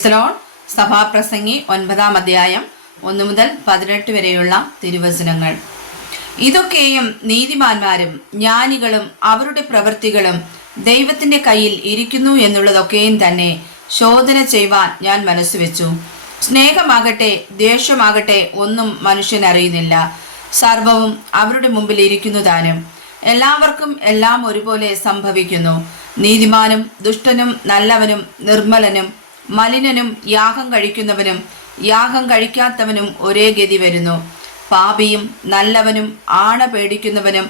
എസ്ലോൺ സഭാപ്രസംഗി 9-ാം അധ്യായം 1 മുതൽ 18 വരെയുള്ള തിരുവചനങ്ങൾ. ഇതൊക്കെയും നീതിമാന്മാരും ജ്ഞാനികളും അവരുടെ പ്രവൃത്തികളും ദൈവത്തിന്റെ കയ്യിൽ ഇരിക്കുന്നു എന്നുള്ളതൊക്കെയും തന്നെ ശോധന ചെയ്യുവാൻ ഞാൻ മനസ്സുവെച്ചു. സ്നേഹമാകട്ടെ ദ്വേഷമാകട്ടെ ഒന്നും മനുഷ്യൻ അറിയുന്നില്ല. സർവവും അവരുടെ മുമ്പിൽ ഇരിക്കുന്നു താനും. എല്ലാവർക്കും എല്ലാം ഒരുപോലെ സംഭവിക്കുന്നു. നീതിമാനും ദുഷ്ടനും നല്ലവനും നിർമ്മലനും മലിനനും യാഗം കഴിക്കുന്നവനും യാഗം കഴിക്കാത്തവനും ഒരേ ഗതി വരുന്നു. പാപിയും നല്ലവനും ആണ പേടിക്കുന്നവനും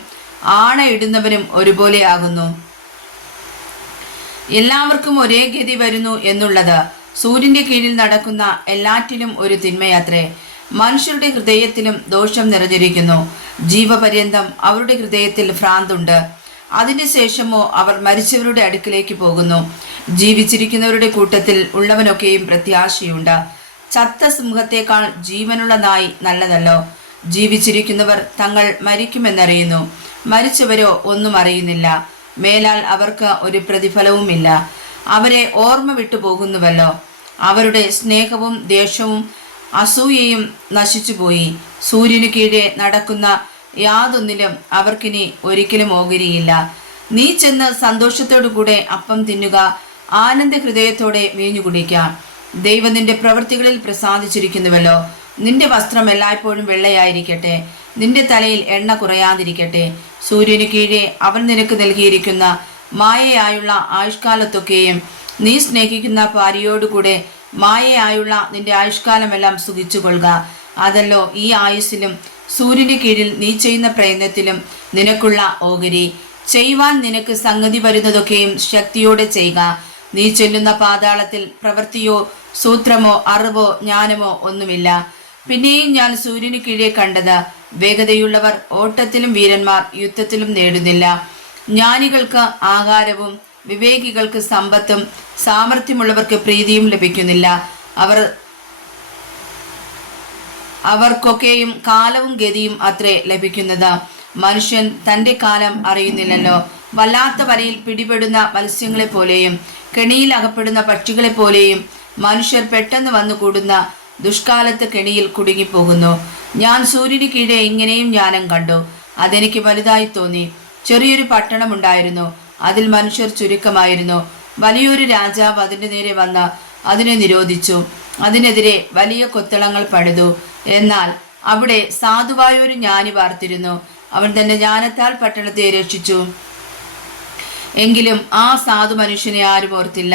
ആണ ഇടുന്നവനും ഒരുപോലെയാകുന്നു. എല്ലാവർക്കും ഒരേ ഗതി വരുന്നു എന്നുള്ളത് സൂര്യന്റെ കീഴിൽ നടക്കുന്ന എല്ലാറ്റിലും ഒരു തിന്മയാത്രേ. മനുഷ്യരുടെ ഹൃദയത്തിലും ദോഷം നിറഞ്ഞിരിക്കുന്നു. ജീവപര്യന്തം അവരുടെ ഹൃദയത്തിൽ ഭ്രാന്തുണ്ട്. അതിനുശേഷമോ അവർ മരിച്ചവരുടെ അടുക്കിലേക്ക് പോകുന്നു. ജീവിച്ചിരിക്കുന്നവരുടെ കൂട്ടത്തിൽ ഉള്ളവനൊക്കെയും പ്രത്യാശയുണ്ട്. ചത്ത സിംഹത്തേക്കാൾ ജീവനുള്ള നായി നല്ലതല്ലോ. ജീവിച്ചിരിക്കുന്നവർ തങ്ങൾ മരിക്കുമെന്നറിയുന്നു, മരിച്ചവരോ ഒന്നും അറിയുന്നില്ല. മേലാൽ അവർക്ക് ഒരു പ്രതിഫലവുമില്ല. അവരെ ഓർമ്മ വിട്ടുപോകുന്നുവല്ലോ. അവരുടെ സ്നേഹവും ദേഷ്യവും അസൂയയും നശിച്ചുപോയി. സൂര്യനു കീഴെ നടക്കുന്ന യാതൊന്നിലും അവർക്കിനി ഒരിക്കലും ഓഹരിയില്ല. നീ ചെന്ന് സന്തോഷത്തോടു കൂടെ അപ്പം തിന്നുക, ആനന്ദ ഹൃദയത്തോടെ വീഞ്ഞു കുടിക്കാം. ദൈവം നിന്റെ പ്രവൃത്തികളിൽ പ്രസാദിച്ചിരിക്കുന്നുവല്ലോ. നിന്റെ വസ്ത്രം എല്ലായ്പ്പോഴും വെള്ളയായിരിക്കട്ടെ, നിന്റെ തലയിൽ എണ്ണ കുറയാതിരിക്കട്ടെ. സൂര്യനു കീഴെ അവൻ നിനക്ക് നൽകിയിരിക്കുന്ന മായയായുള്ള ആയുഷ്കാലത്തൊക്കെയും നീ സ്നേഹിക്കുന്ന ഭാര്യയോടുകൂടെ മായയായുള്ള നിന്റെ ആയുഷ്കാലമെല്ലാം സുഖിച്ചുകൊള്ളുക. അതല്ലോ ഈ ആയുസ്സിലും സൂര്യന്റെ കീഴിൽ നീ ചെയ്യുന്ന പ്രയത്നത്തിലും നിനക്കുള്ള ഓഹരി. ചെയ്യുവാൻ നിനക്ക് സംഗതി വരുന്നതൊക്കെയും ശക്തിയോടെ ചെയ്യുക. നീ ചെല്ലുന്ന പാതാളത്തിൽ പ്രവൃത്തിയോ സൂത്രമോ അറിവോ ജ്ഞാനമോ ഒന്നുമില്ല. പിന്നെയും ഞാൻ സൂര്യനു കീഴെ കണ്ടത്, വേഗതയുള്ളവർ ഓട്ടത്തിലും വീരന്മാർ യുദ്ധത്തിലും നേടുന്നില്ല. ജ്ഞാനികൾക്ക് ആഹാരവും വിവേകികൾക്ക് സമ്പത്തും സാമർഥ്യമുള്ളവർക്ക് പ്രീതിയും ലഭിക്കുന്നില്ല. അവർക്കൊക്കെയും കാലവും ഗതിയും അത്രേ ലഭിക്കുന്നത്. മനുഷ്യൻ തൻ്റെ കാലം അറിയുന്നില്ലല്ലോ. വല്ലാത്ത വലയിൽ പിടിപെടുന്ന മത്സ്യങ്ങളെ പോലെയും കെണിയിൽ അകപ്പെടുന്ന പക്ഷികളെ പോലെയും മനുഷ്യർ പെട്ടെന്ന് വന്നു കൂടുന്ന ദുഷ്കാലത്ത് കെണിയിൽ കുടുങ്ങിപ്പോകുന്നു. ഞാൻ സൂര്യന് കീഴെ ഇങ്ങനെയും ജ്ഞാനം കണ്ടു. അതെനിക്ക് വലുതായി തോന്നി. ചെറിയൊരു പട്ടണമുണ്ടായിരുന്നു. അതിൽ മനുഷ്യർ ചുരുക്കമായിരുന്നു. വലിയൊരു രാജാവ് അതിൻ്റെ നേരെ വന്ന് അതിനെ നിരോധിച്ചു. അതിനെതിരെ വലിയ കൊത്തളങ്ങൾ പണിതു. എന്നാൽ അവിടെ സാധുവായൊരു ജ്ഞാനി പാർത്തിരുന്നു. അവൻ തന്റെ ജ്ഞാനത്താൽ പട്ടണത്തെ രക്ഷിച്ചു. എങ്കിലും ആ സാധു മനുഷ്യനെ ആരും ഓർത്തില്ല.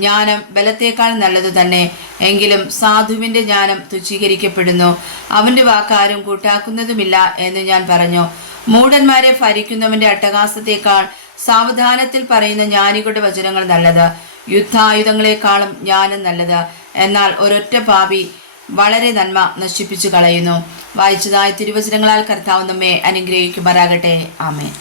ജ്ഞാനം ബലത്തേക്കാൾ നല്ലത് തന്നെ. എങ്കിലും സാധുവിന്റെ ജ്ഞാനം തുച്ഛീകരിക്കപ്പെടുന്നു. അവന്റെ വാക്കാരും കൂട്ടാക്കുന്നതുമില്ല എന്ന് ഞാൻ പറഞ്ഞു. മൂഢന്മാരെ ഭരിക്കുന്നവന്റെ അട്ടഹാസത്തേക്കാൾ സാവധാനത്തിൽ പറയുന്ന ജ്ഞാനികളുടെ വചനങ്ങൾ നല്ലത്. യുദ്ധായുധങ്ങളെക്കാളും ജ്ഞാനം നല്ലത്. എന്നാൽ ഒരൊറ്റ പാപി വളരെ നന്മ നശിപ്പിച്ചു കളയുന്നു. വായിച്ചതായ തിരുവചനങ്ങളാൽ കർത്താവ് നമ്മെ അനുഗ്രഹിക്കുമാറാകട്ടെ. ആമേൻ.